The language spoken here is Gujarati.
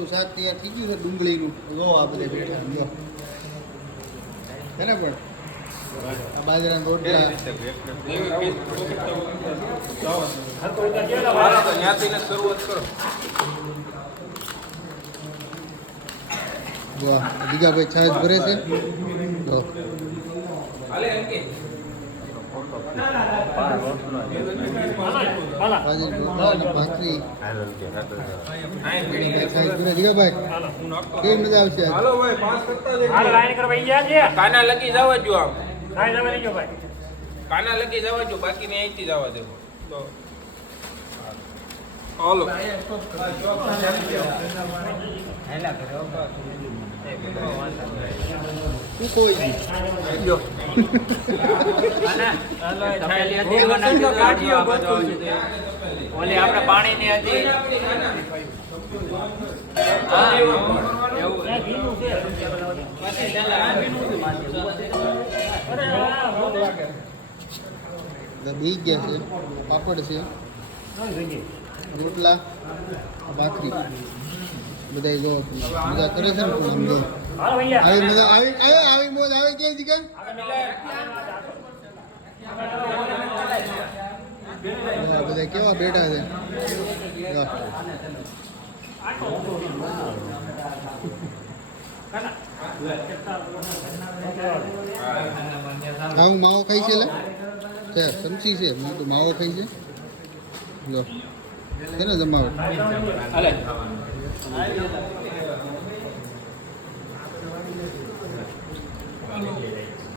મોટું શાક તૈયાર થઈ ગયું છે ડુંગળીનું. જો આ બધે બેઠા જો બરાબર. આ બાજરાના રોટલા વાહ દીગાભાઈ છાશ ભરે છે જો ભાખરી દીગાભાઈ કેવી મજા આવશે કાના લગી જવા જો આમ કાના લગી જવા જો બાકી ને અહીંથી જવા દેવો તો હાલો તું કોઈ જો ઓલી આપણે પાણીની હતી બી ગયા છે પાપડ છે રોટલા ભાખરી બધા જો મજા કરે છે ને પણ આમ જો આવી મજા આવી મોજ આવે ક્યાંય જગ્યા બધા કેવા બેઠા છે હું માવો ખાઈ છે લે સમસી છે હું તો માવો ખાઈ છે જો કેને જમાવે